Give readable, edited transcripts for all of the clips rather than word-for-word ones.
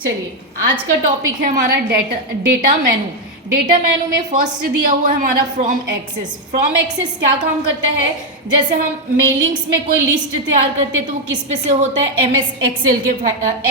चलिए, आज का टॉपिक है हमारा डेटा मेनू। डेटा मेनू में फर्स्ट दिया हुआ है हमारा फ्रॉम एक्सेस। फ्रॉम एक्सेस क्या काम करता है? जैसे हम मेलिंग्स में कोई लिस्ट तैयार करते हैं तो वो किस पे से होता है? एमएस एक्सेल के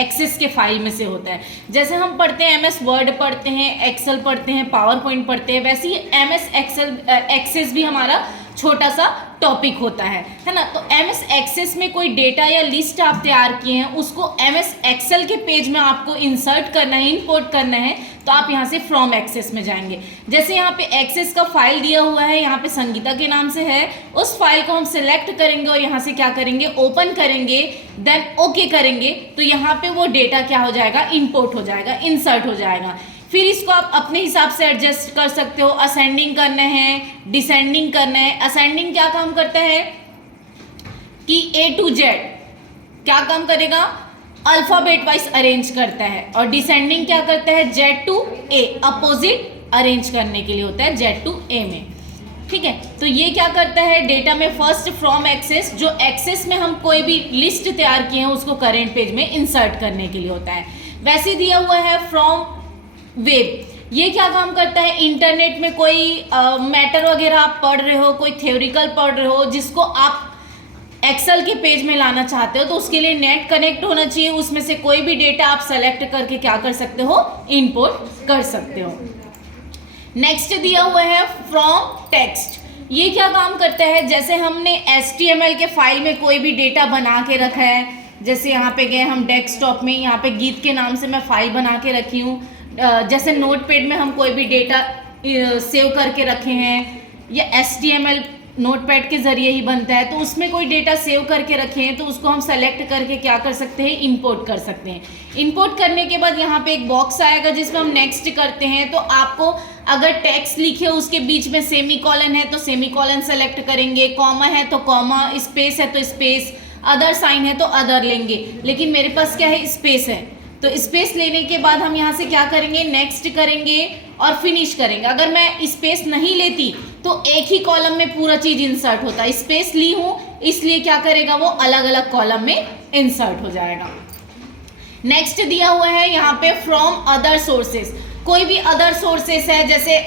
एक्सेस के फाइल में से होता है। जैसे हम पढ़ते हैं एमएस वर्ड पढ़ते हैं, एक्सेल पढ़ते हैं, पावर पॉइंट पढ़ते हैं, वैसे ही एमएस एक्सेस भी हमारा छोटा सा टॉपिक होता है ना। तो एमएस एक्सेस में कोई डेटा या लिस्ट आप तैयार किए हैं, उसको एमएस एक्सेल के पेज में आपको इंसर्ट करना है, इंपोर्ट करना है, तो आप यहाँ से फ्रॉम एक्सेस में जाएंगे। जैसे यहाँ पे एक्सेस का फाइल दिया हुआ है, यहाँ पे संगीता के नाम से है, उस फाइल को हम सिलेक्ट करेंगे और यहाँ से क्या करेंगे? ओपन करेंगे, देन ओके करेंगे, तो यहाँ पे वो डेटा क्या हो जाएगा? इंपोर्ट हो जाएगा, इंसर्ट हो जाएगा। फिर इसको आप अपने हिसाब से एडजस्ट कर सकते हो। असेंडिंग करना है, डिसेंडिंग करना है। असेंडिंग क्या काम करता है कि ए टू जेड क्या काम करेगा? अल्फाबेट वाइज अरेंज करता है। और डिसेंडिंग क्या करता है? Z to A, opposite arrange करने के लिए होता है जेड टू ए में। ठीक है, तो ये क्या करता है? डेटा में फर्स्ट फ्रॉम एक्सेस, जो एक्सेस में हम कोई भी लिस्ट तैयार किए हैं उसको करेंट पेज में इंसर्ट करने के लिए होता है। वैसे दिया हुआ है फ्रॉम वेब। ये क्या काम करता है? इंटरनेट में कोई मैटर वगैरह आप पढ़ रहे हो, कोई थ्योरिकल पढ़ रहे हो, जिसको आप एक्सेल के पेज में लाना चाहते हो, तो उसके लिए नेट कनेक्ट होना चाहिए। उसमें से कोई भी डेटा आप सेलेक्ट करके क्या कर सकते हो? इंपोर्ट कर सकते हो। नेक्स्ट दिया हुआ है फ्रॉम टेक्स्ट। ये क्या काम करता है? जैसे हमने HTML के फाइल में कोई भी डेटा बना के रखा है, जैसे यहाँ पे गए हम डेस्कटॉप में, यहाँ पे गीत के नाम से मैं फाइल बना के रखी हूँ। जैसे नोटपैड में हम कोई भी डेटा सेव करके रखे हैं, या HTML नोटपैड के ज़रिए ही बनता है, तो उसमें कोई डेटा सेव करके रखे हैं, तो उसको हम सेलेक्ट करके क्या कर सकते हैं? इंपोर्ट कर सकते हैं। इंपोर्ट करने के बाद यहाँ पे एक बॉक्स आएगा जिसमें हम नेक्स्ट करते हैं, तो आपको अगर टेक्स्ट लिखे उसके बीच में सेमी कॉलन है तो सेमी कॉलन सेलेक्ट करेंगे, कॉमा है तो कॉमा, स्पेस है तो स्पेस, अदर साइन है तो अदर लेंगे। लेकिन मेरे पास क्या है? स्पेस है, तो स्पेस लेने के बाद हम यहाँ से क्या करेंगे? नेक्स्ट करेंगे और फिनिश करेंगे। अगर मैं स्पेस नहीं लेती तो एक ही कॉलम में पूरा चीज इंसर्ट होता है। स्पेस ली हूँ इसलिए क्या करेगा? वो अलग अलग कॉलम में इंसर्ट हो जाएगा। नेक्स्ट दिया हुआ है यहाँ पे फ्रॉम अदर सोर्सेस। कोई भी अदर सोर्सेस है, जैसे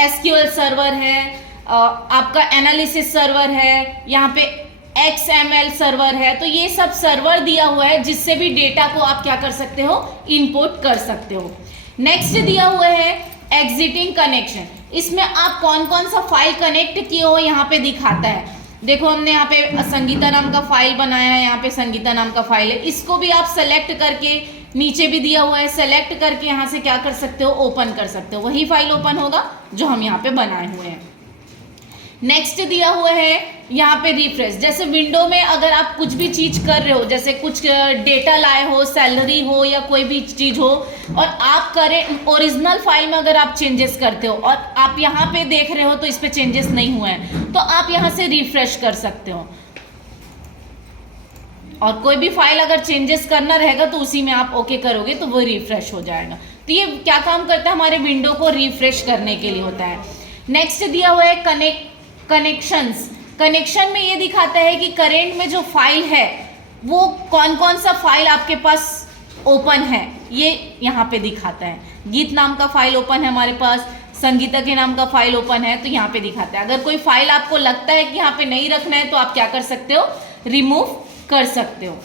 SQL सर्वर है, आपका एनालिसिस सर्वर है, यहाँ पे XML सर्वर है, तो ये सब सर्वर दिया हुआ है जिससे भी डेटा को आप क्या कर सकते हो? इंपोर्ट कर सकते हो। नेक्स्ट दिया हुआ है एग्जिटिंग कनेक्शन। इसमें आप कौन कौन सा फाइल कनेक्ट किए हो यहाँ पे दिखाता है। देखो हमने यहाँ पे संगीता नाम का फाइल बनाया है, यहाँ पे संगीता नाम का फाइल है, इसको भी आप सेलेक्ट करके, नीचे भी दिया हुआ है, सेलेक्ट करके यहाँ से क्या कर सकते हो? ओपन कर सकते हो। वही फाइल ओपन होगा जो हम यहाँ पे बनाए हुए हैं। नेक्स्ट दिया हुआ है यहाँ पे रिफ्रेश। जैसे विंडो में अगर आप कुछ भी चीज कर रहे हो, जैसे कुछ डेटा लाए हो, सैलरी हो या कोई भी चीज हो, और आप करें ओरिजिनल फाइल में अगर आप चेंजेस करते हो और आप यहाँ पे देख रहे हो तो इस पे चेंजेस नहीं हुए हैं, तो आप यहाँ से रिफ्रेश कर सकते हो। और कोई भी फाइल अगर चेंजेस करना रहेगा तो उसी में आप ओके करोगे तो वो रिफ्रेश हो जाएगा। तो ये क्या काम करता है? हमारे विंडो को रिफ्रेश करने के लिए होता है। नेक्स्ट दिया हुआ है कनेक्शंस। कनेक्शन में ये दिखाता है कि करेंट में जो फाइल है वो कौन कौन सा फाइल आपके पास ओपन है, ये यहाँ पे दिखाता है। गीत नाम का फाइल ओपन है हमारे पास, संगीता के नाम का फाइल ओपन है, तो यहाँ पे दिखाता है। अगर कोई फाइल आपको लगता है कि यहाँ पे नहीं रखना है तो आप क्या कर सकते हो? रिमूव कर सकते हो।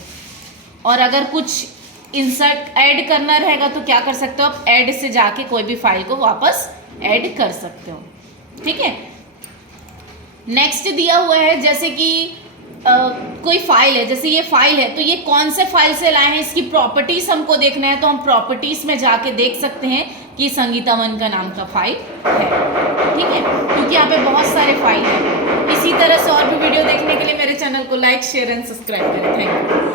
और अगर कुछ इंसर्ट ऐड करना रहेगा तो क्या कर सकते हो? आप ऐड से जाके कोई भी फाइल को वापस ऐड कर सकते हो। ठीक है, नेक्स्ट दिया हुआ है जैसे कि कोई फाइल है, जैसे ये फाइल है, तो ये कौन से फाइल से लाए हैं, इसकी प्रॉपर्टीज हमको देखना है, तो हम प्रॉपर्टीज में जाके देख सकते हैं कि संगीता वन का नाम का फाइल है। ठीक है, क्योंकि यहाँ पे बहुत सारे फाइल हैं। इसी तरह से और भी वीडियो देखने के लिए मेरे चैनल को लाइक, शेयर एंड सब्सक्राइब करें। Thank you.